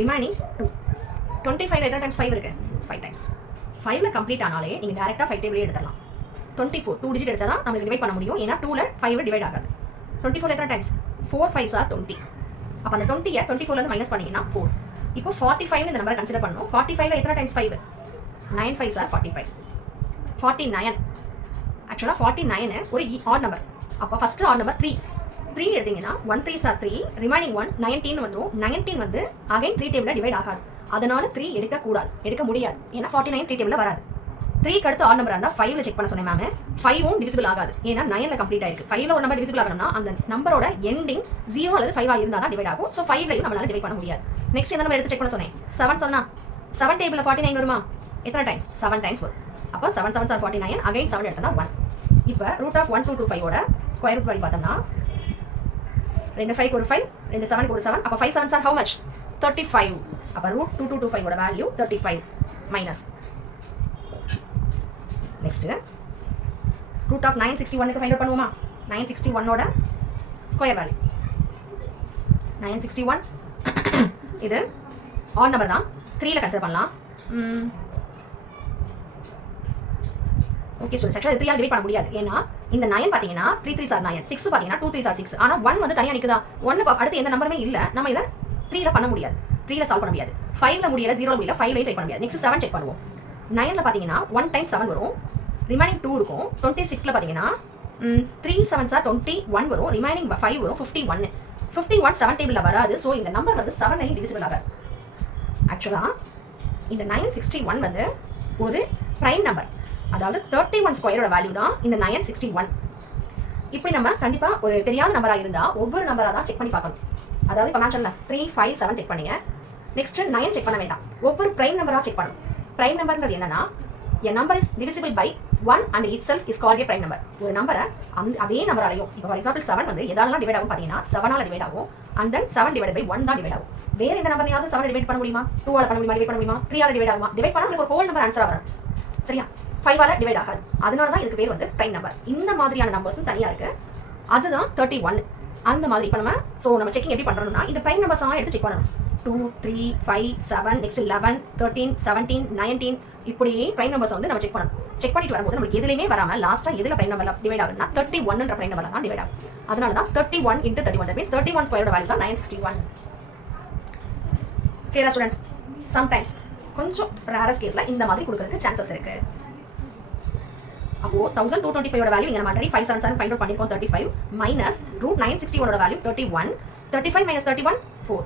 Remaining 2. 25 எத்தனை times 5 இருக்கு? 5 times. 5ல complete ஆனாலே நீங்கள் டேரெக்டாக 5 டேபிளே எடுத்துடலாம். 24 2 டிஜிட் எடுத்தால் தான் நமக்கு டிவைட் பண்ண முடியும். ஏன்னா 2ல 5 டிவைட் ஆகாது. 24 எத்தனை டைம்ஸ்? 4 5s are 20. அப்போ அந்த 20யை 24லேருந்து மைனஸ் பண்ணிங்கன்னா 4. இப்போ 45 இந்த நம்பரை கன்சிடர் பண்ணணும். 45ல எத்தனை டைம்ஸ் 5? 9 5s are 45. 49 ஆக்சுவலாக 49 ஒரு ஆட் நம்பர். அப்போ ஃபஸ்ட்டு ஆட் நம்பர் 3 எடுத்தீங்கன்னா 1 3s are 3, ரிமைனிங் 1 19 வந்துடும். 19 வந்து அகைன் 3 டேபிளில் டிவைட் ஆகாது. அதனால 3 எடுக்க முடியாது. ஏன்னா 49 3 டேபிளில் வராது. 3க்கு அடுத்து ஆட் நம்பர் இருந்தால் 5ல செக் பண்ண சொன்னேன் மேம். 5ம் டிவிசிபிள் ஆகாது. ஏன்னா 9ல கம்ப்ளீட் ஆயிருக்கு. 5ல ஒரு நம்பர் டிவிசிபிள் ஆகணும்னா அந்த நம்பரோட எண்டிங் 0 அல்லது 5 இருந்தால் தான் டிவைட் ஆகும். ஸோ 5லையும் நம்மளால டிவைட் பண்ண முடியாது. நெக்ஸ்ட் எந்த நம்பர் எடுத்து செக் பண்ண சொன்னேன்? 7 சொன்னா 7 டேபிளில் 49 வருமா? எத்தனை டைம்ஸ்? 7 டைம்ஸ் வரும். அப்போ 7 7s are 49, அகைன் 7 எடுத்தா 1. இப்போ ரூட் ஆஃப் 1225 ஓட ஸ்கொயர் ரூட் வழி பார்த்தோம்னா 2 5க்கு ஒரு 5, 2 7க்கு ஒரு 7. அப்போ 5 7s are how much? 35. அப்போ ரூட் 2225 ஓட value 35 minus. Next root of 961க்கு ஃபைண்ட் அவுட் பண்ணுவோமா? 961 ஓட ஸ்கொயர் வேல்யூ 961. இது ஆட் நம்பர் தான். 3ல கன்சிடர் பண்ணலாம். ஓகே ஸ்டூடெண்ட்ஸ், ஆக்சுவலாக 3ஆல் டிவைட் பண்ண முடியாது. ஏன்னா இந்த 9 பார்த்தீங்கன்னா 3 3s are 9, 6 பார்த்தீங்கன்னா 2 3s are 6. ஆனால் 1 வந்து தனியாக நிற்குதா? 1 அடுத்து எந்த நம்பருமே இல்லை. நம்ம இதை 3ல பண்ண முடியாது. 3ல சால்வ் பண்ண முடியாது. 5ல முடியல, 0ல முடியல, 5லையும் ட்ரை பண்ண முடியாது. நெக்ஸ்ட் 7 செக் பண்ணுவோம். 9ல பார்த்தீங்கன்னா 1 டைம்ஸ் 7 வரும், ரிமைனிங் 2 இருக்கும். 26ல பார்த்தீங்கன்னா 3 7s are 21 வரும், ரிமைனிங் 5 வரும், 51. 51 7 டேபிளில் வராது. ஸோ இந்த நம்பர் வந்து 7லையும் டிவிசிபிள் ஆகாது. ஆக்சுவலாக இந்த 961 வந்து ஒரு ப்ரைம் நம்பர். அதாவது 31 ஸ்கொயரோட வேல்யூ தான் இந்த 961. இப்படி நம்ம கண்டிப்பாக ஒரு தெரியாத நம்பராக இருந்தால் ஒவ்வொரு நம்பராக தான் செக் பண்ணி பார்க்கணும். அதாவது இப்போ மேட்சனில் 3 5 7 செக் பண்ணீங்க. நெக்ஸ்ட் 9 செக் பண்ண வேண்டாம், ஒவ்வொரு ப்ரைம் நம்பராக செக் பண்ணணும். ப்ரைம் நம்பர்ன்றது என்னன்னா, a number is divisible by 1 and itself is called a prime number. ஒரு நம்பரை அதே நம்பராலையும், இப்போ ஃபார் எக்ஸாம்பிள் 7 வந்து எதாலாம் டிவைட் ஆகும் பார்த்தீங்கன்னா 7ஆல் டிவைட் ஆகும். அண்ட் தென் 7 டிவைட் பை 1 தான் டிவைட் ஆகும். வேற எந்த நம்பரையாவது 7 டிவைட் பண்ண முடியுமா? 2ஆல் பண்ண முடியுமா? டிவைட் பண்ண முடியுமா? 3ஆல் டிவைட் ஆகுமா? டிவைட் பண்ணால் உங்களுக்கு ஒரு ஹோல் நம்பர் ஆன்சராக வரும். சரியா? 5ஆல் டிவைட் ஆகாது. அதனால தான் இதுக்கு பேர் வந்து ப்ரைம் நம்பர். இந்த மாதிரியான நம்பர்ஸும் தனியாக இருக்கு. அதுதான் 31. அந்த மாதிரி இப்போ நம்ம செக்கிங் எப்படி பண்ணுறோம்னா, இந்த ப்ரைம் நம்பர்ஸாக எடுத்து செக் பண்ணணும். 2 3 5 7 நெக்ஸ்ட் 11 13 17 19 இப்படி ப்ரைம் நம்பர்ஸ் வந்து நம்ம செக் பண்ணணும். செக் பண்ணிட்டு வரும்போது நமக்கு எதுலையுமே வராமல் லாஸ்ட்டாக எதில் ப்ரைம் நம்பர் டிவைட் ஆகுதுன்னா 31ன்ற ப்ரைம் நம்பர் தான் டிவைட் ஆகும். அதனால தான் 31 × 31, தட் மீன்ஸ் 31 ஸ்கொயரோட வேல்யூ தான் 961. கிளியரா ஸ்டூடெண்ட்ஸ்? சம்டைம்ஸ் கொஞ்சம் ரேரஸ் கேஸில் இந்த மாதிரி கொடுக்கறதுக்கு சான்சஸ் இருக்கு. அப்போ 1225 ஓட வேல்யூ இங்கே நம்ம ஆல்ரெடி 577 ஃபைண்ட் அவுட் பண்ணிருக்கோம். 35 மைனஸ் ரூட் 961 ஓட வேல்யூ 31. 35 மைனஸ் 31 4.